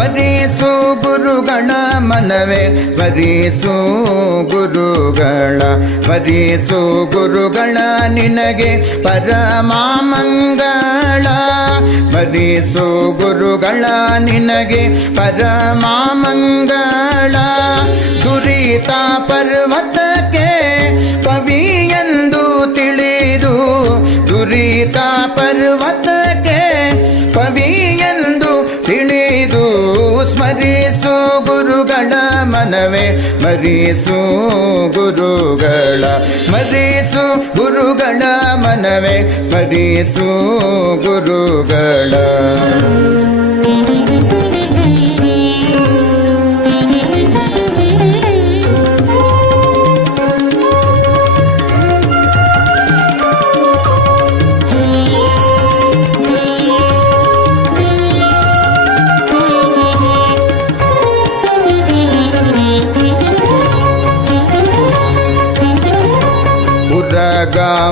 ಸ್ಮರಿಸು ಗುರುಗಳ ಮನವೇ ಸ್ಮರಿಸು ಗುರುಗಳ ಸ್ಮರಿಸು ಗುರುಗಳ ನಿನಗೆ ಪರಮಾಮಂಗಳ ಸ್ಮರಿಸು ಗುರುಗಳ ನಿನಗೆ ಪರಮಾಮಂಗಳ ದುರಿತ ಪರ್ವತಕ್ಕೆ ಕವಿಯೆಂದು ತಿಳಿದು ದುರಿತ ಪರ್ವತಕ್ಕೆ ಕವಿಯೆಂದು ತಿಳಿದು ಸ್ಮರಿಸು ಗುರುಗಳ ಮನವೇ ಸ್ಮರಿಸು ಗುರುಗಳ ಸ್ಮರಿಸು ಗುರುಗಳ ಮನವೇ ಸ್ಮರಿಸು ಗುರುಗಳ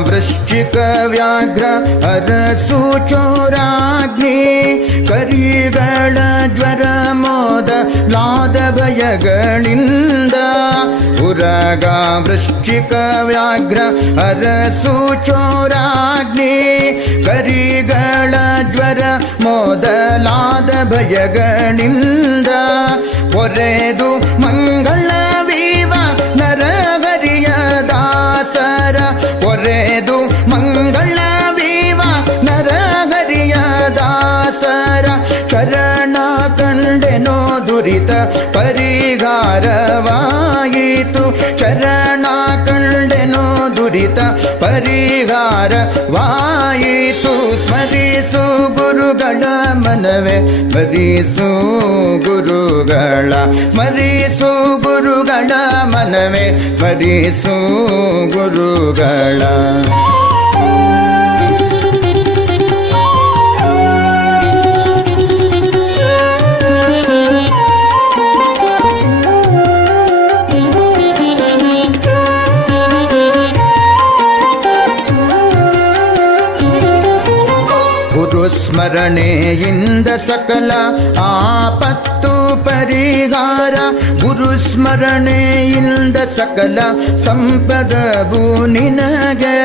ವೃಶ್ಚಿಕ ವ್ಯಾಘ್ರ ಅರಸು ಚೋರಾಗ್ನಿ ಕರಿಗಳ ಜ್ವರ ಮೋದ ಲಾದ ಭಯಗಳಿಂದ ಉರಗ ವೃಶ್ಚಿಕ ವ್ಯಾಘ್ರ ಅರಸು ಚೋರಾಗ್ನಿ ಕರಿಗಳ ಜ್ವರ ಮೊದಲಾದ ಭಯಗಳಿಂದ ಪೊರೆದು ಮಂಗಳವೀವ ನರಹರಿಯ ದಾಸರ ಪೊರೆದು ಮಂಗಳವೀವ ನರಹರಿಯ ದಾಸರ ಚರಣ ಕಂಡೆನೋ ದುರಿತ ಪರಿಹಾರವಾಯಿತು ಚರಣ ಕಂಡೆನೋ ದುರಿತ ಪರಿಹಾರವಾಯಿತು ಸ್ಮರಿಸು ಗುರುಗಳ ಮನವೇ ಸ್ಮರಿಸು ಗುರುಗಳ ಸ್ಮರಿಸು ಗುರುಗಳ ಮನವೇ ಸ್ಮರಿಸು ಗುರುಗಳ ಸ್ಮರಣೆಯಿಂದ ಸಕಲ ಆಪತ್ತು ಪರಿಹಾರ ಗುರು ಸ್ಮರಣೆಯಿಂದ ಸಕಲ ಸಂಪದವು ನಿನಗೆ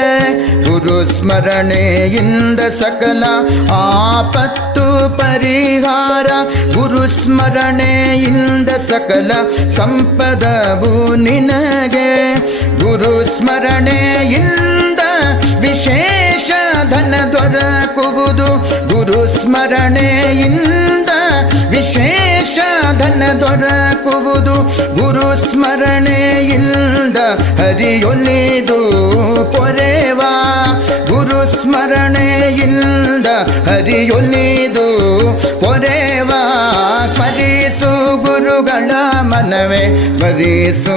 ಗುರು ಸ್ಮರಣೆಯಿಂದ ಸಕಲ ಆಪತ್ತು ಪರಿಹಾರ ಗುರು ಸ್ಮರಣೆಯಿಂದ ಸಕಲ ಸಂಪದವು ನಿನಗೆ ಗುರು ಸ್ಮರಣೆಯಿಂದ ವಿಶೇಷ ಧನ ದೊರಕುವುದು ಗುರು ಸ್ಮರಣೆಯಿಂದ ವಿಶೇಷ ಧನ ದೊರಕುವುದು ಗುರು ಸ್ಮರಣೆಯಿಂದ ಹರಿಯೊಲಿದು ಪೊರೆವಾ ಗುರು ಸ್ಮರಣೆಯಿಂದ ಹರಿಯೊಲಿದು ಪೊರೆವಾ ಸ್ಮರಿಸು ಗುರುಗಳ ಮನವೇ ಸ್ಮರಿಸು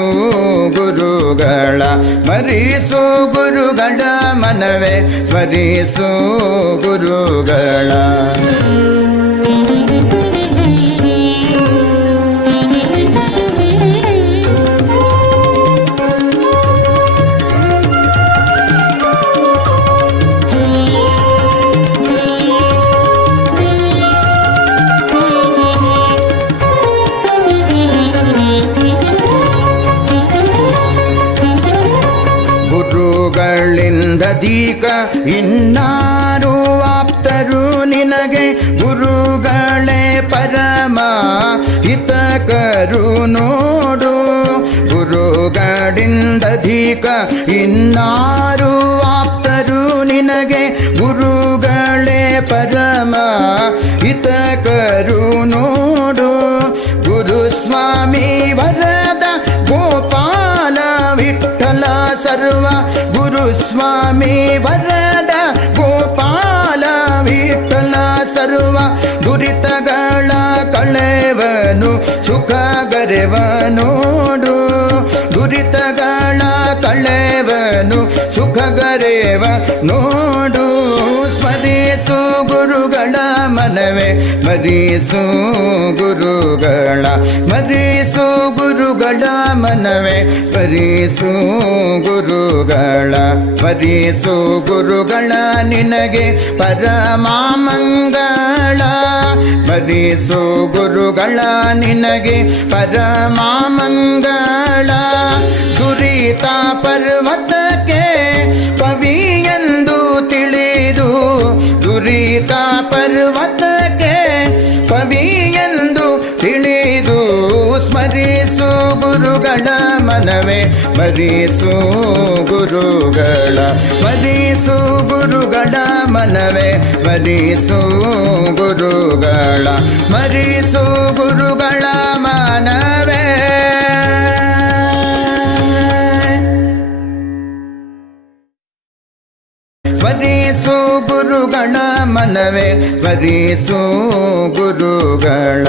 ಗುರುಗಳ ಸ್ಮರಿಸು ಗುರುಗಳ ಮನವೇ ಸ್ಮರಿಸು ಗುರುಗಳ ಗುರುಗಳಿಂದದೀಕ ಇನ್ನಾರು ಆಪ್ತರು ನಿನಗೆ ಗುರುಗಳೇ ಪರಮ ಹಿತಕರು ನೋಡು ಗುರುಗಳಿಂದದೀಕ ಇನ್ನಾರು ಆಪ್ತರು ನಿನಗೆ ಗುರುಗಳೇ ಪರಮ ಹಿತಕರು ನೋಡು ಗುರು ಸ್ವಾಮಿ ವರದ ಗೋಪಾಲ ವಿಠಲ ಸರ್ವ ಗುರು ಸ್ವಾಮಿ ವರದ ಗೋಪಾಲ ವಿಠಲ ಸರ್ವ ದುರಿತಗಳ ಕಳೆವನು ಸುಖ ಗರೆವ ನೋಡು ದುರಿತಗಳ ಕಳೆವನು ಸುಖ ಸಾಗರೇವ ನೋಡು ಸ್ಮರಿಸು ಗುರುಗಳ ಮನವೇ ಮರಿಸು ಗುರುಗಳ ಮರಿಸು ಗುರುಗಳ ಮನವೇ ಮರಿಸು ಗುರುಗಳ ಮರಿಸು ಗುರುಗಳ ನಿನಗೆ ಪರಮಾಮಂಗಳ ಮರಿಸು ಗುರುಗಳ ನಿನಗೆ ಪರಮಾಮಂಗಳ ದುರಿತ ಪರ್ವತಕ್ಕೆ ಪವಿಯೆಂದು ತಿಳಿದು ದುರಿತ ಪರ್ವತಕ್ಕೆ ಪವಿಯೆಂದು ತಿಳಿದು ಸ್ಮರಿಸು ಗುರುಗಳ ಮನವೇ ಮರಿಸು ಗುರುಗಳ ಮರಿಸು ಗುರುಗಳ ಮನವೇ ಮರಿಸು ಗುರುಗಳ ಮರಿಸು ಗುರುಗಳ ಮನವೇ ಸ್ಮರಿಸು ಗುರುಗಳ ಮನವೇ ಸ್ಮರಿಸು ಗುರುಗಳ